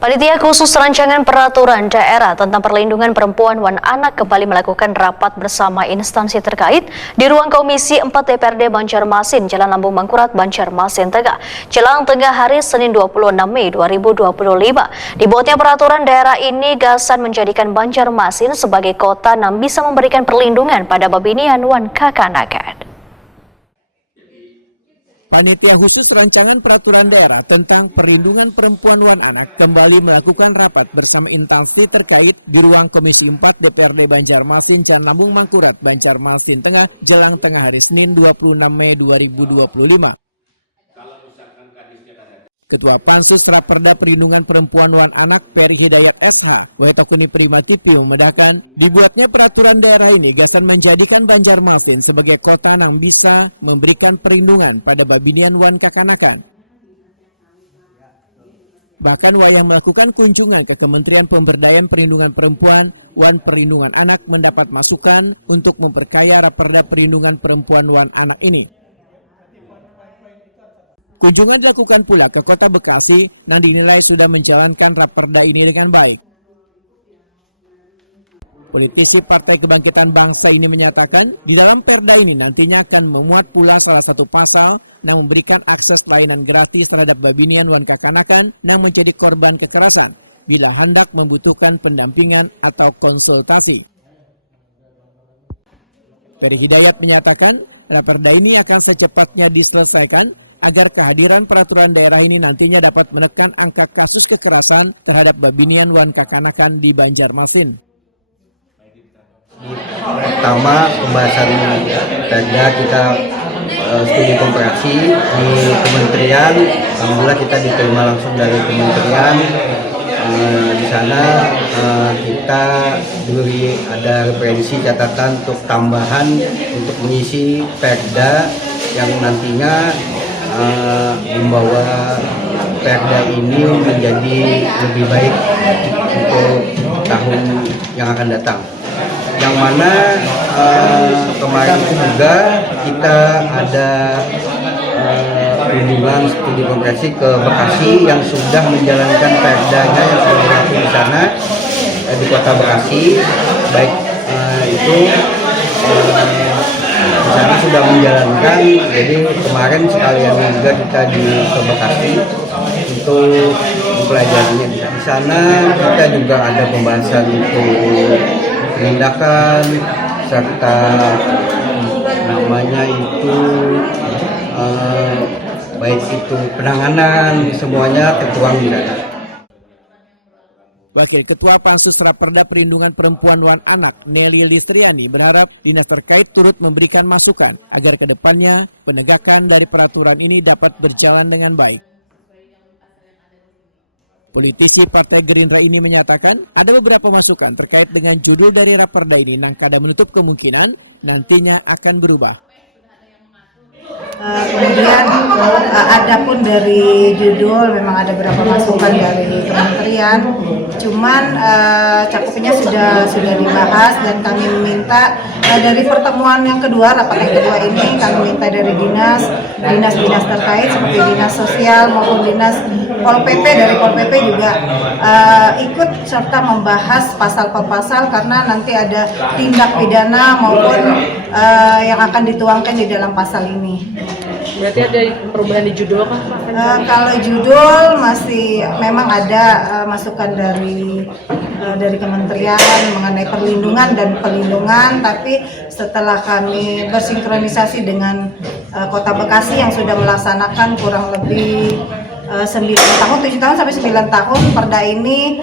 Panitia khusus rancangan peraturan daerah tentang perlindungan perempuan dan anak kembali melakukan rapat bersama instansi terkait di ruang Komisi 4 DPRD Banjarmasin, Jalan Lambung Mangkurat, Banjarmasin Tengah, jelang tengah hari Senin 26 Mei 2025. Dibuatnya peraturan daerah ini gasan menjadikan Banjarmasin sebagai kota yang bisa memberikan perlindungan pada babinian wan kakanakan. Panitia khusus rancangan peraturan daerah tentang perlindungan perempuan dan anak kembali melakukan rapat bersama instansi terkait di ruang Komisi 4 DPRD Banjarmasin, Jalan Lambung Mangkurat, Banjarmasin Tengah, jelang tengah hari Senin 26 Mei 2025. Ketua Pansus Raperda Perlindungan Perempuan dan Anak Peri Hidayat SH, Waitokuni Prima TV memedahkan, dibuatnya peraturan daerah ini gasan menjadikan Banjarmasin sebagai kota yang bisa memberikan perlindungan pada babinian wan kakanakan. Bahkan wayang melakukan kunjungan ke Kementerian Pemberdayaan Perlindungan Perempuan wan Perlindungan Anak mendapat masukan untuk memperkaya Raperda Perlindungan Perempuan wan Anak ini. Kunjungan dilakukan pula ke Kota Bekasi yang dinilai sudah menjalankan Raperda ini dengan baik. Politisi Partai Kebangkitan Bangsa ini menyatakan di dalam perda ini nantinya akan memuat pula salah satu pasal yang memberikan akses layanan gratis terhadap babinian wan kakanakan yang menjadi korban kekerasan bila hendak membutuhkan pendampingan atau konsultasi. Peri Hidayat menyatakan Raperda ini akan secepatnya diselesaikan agar kehadiran peraturan daerah ini nantinya dapat menekan angka kasus kekerasan terhadap babinian wan kakanakan di Banjarmasin. Pertama, pembahasan perda kita studi komparasi di kementerian. Alhamdulillah kita diterima langsung dari kementerian. Di sana kita beri ada referensi catatan untuk tambahan untuk mengisi perda yang nantinya membawa perda ini menjadi lebih baik untuk tahun yang akan datang. Yang mana kemarin itu juga kita ada kunjungan studi komparasi ke Bekasi yang sudah menjalankan perdanya yang sudah berlaku di sana di Kota Bekasi, baik itu di sana sudah menjalankan. Jadi kemarin sekalian juga kita di Bekasi untuk mempelajarinya. Di sana kita juga ada pembahasan untuk penindakan serta namanya itu baik itu penanganan, semuanya tertuang di sana. Wakil Ketua Pansus Raperda Perlindungan Perempuan dan Anak Nelly Listriani berharap dinas terkait turut memberikan masukan agar ke depannya penegakan dari peraturan ini dapat berjalan dengan baik. Politisi Partai Gerindra ini menyatakan ada beberapa masukan terkait dengan judul dari Raperda ini yang kada menutup kemungkinan nantinya akan berubah. Kemudian adapun dari judul memang ada beberapa masukan dari kementerian, cuman cakupnya sudah dibahas dan kami meminta dari pertemuan yang kedua, rapat yang kedua ini kami minta dari dinas terkait seperti dinas sosial maupun dinas Pol PP, dari Pol PP juga ikut serta membahas pasal per pasal karena nanti ada tindak pidana maupun yang akan dituangkan di dalam pasal ini. Berarti ada perubahan di judul apa? Kalau judul masih memang ada masukan dari kementerian mengenai perlindungan dan pelindungan, tapi setelah kami bersinkronisasi dengan Kota Bekasi yang sudah melaksanakan kurang lebih 7 tahun sampai 9 tahun, perda ini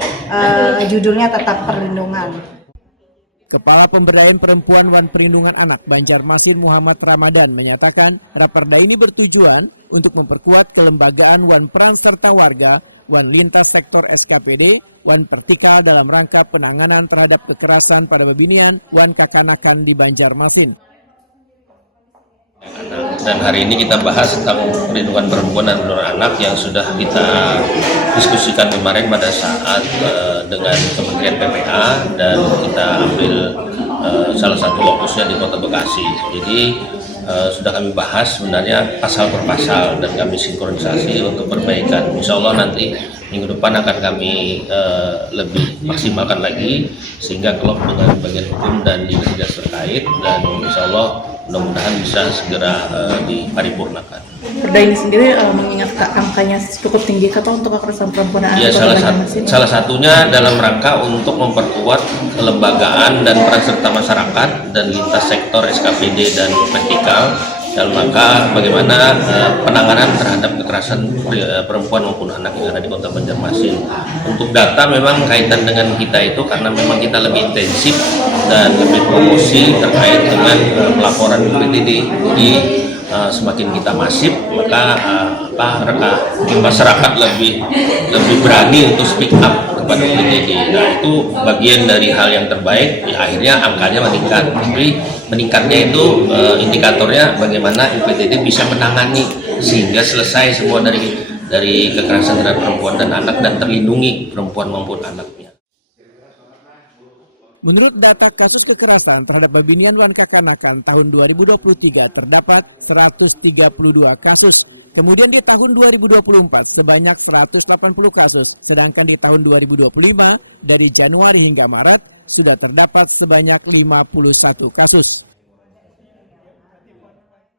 judulnya tetap perlindungan. Kepala Pemberdayaan Perempuan dan Perlindungan Anak Banjarmasin Muhammad Ramadan menyatakan Raperda ini bertujuan untuk memperkuat kelembagaan wan peran serta warga wan lintas sektor SKPD wan vertikal dalam rangka penanganan terhadap kekerasan pada babinian wan kakanakan di Banjarmasin. Dan hari ini kita bahas tentang perlindungan perempuan dan perlindungan anak yang sudah kita diskusikan kemarin pada saat dengan Kementerian PPA, dan kita ambil salah satu lokusnya di Kota Bekasi. Jadi sudah kami bahas sebenarnya pasal per pasal dan kami sinkronisasi untuk perbaikan. Insya Allah nanti minggu depan akan kami lebih maksimalkan lagi sehingga kelompok bagian hukum dan dinas terkait, dan insya Allah mudah-mudahan bisa segera diparipurnakan. Perda ini sendiri mengingat angkanya cukup tinggi Pak untuk kekerasan perempuan dan anak Kota Banjarmasin. Salah satunya dalam rangka untuk memperkuat kelembagaan dan peran serta masyarakat dan lintas sektor SKPD dan vertikal dalam rangka bagaimana penanganan terhadap kekerasan perempuan maupun anak yang ada di Kota Banjarmasin. Untuk data memang kaitan dengan kita itu karena memang kita lebih intensif dan lebih promosi terkait dengan pelaporan BPTD. Semakin kita masif, maka masyarakat lebih berani untuk speak up kepada BPTD. Nah, itu bagian dari hal yang terbaik. Ya, akhirnya angkanya meningkat. Tapi meningkatnya itu indikatornya bagaimana BPTD bisa menangani sehingga selesai semua dari kekerasan terhadap perempuan dan anak dan terlindungi perempuan maupun anaknya. Menurut data kasus kekerasan terhadap Babinian wan Kakanakan tahun 2023 terdapat 132 kasus. Kemudian di tahun 2024 sebanyak 180 kasus. Sedangkan di tahun 2025 dari Januari hingga Maret sudah terdapat sebanyak 51 kasus.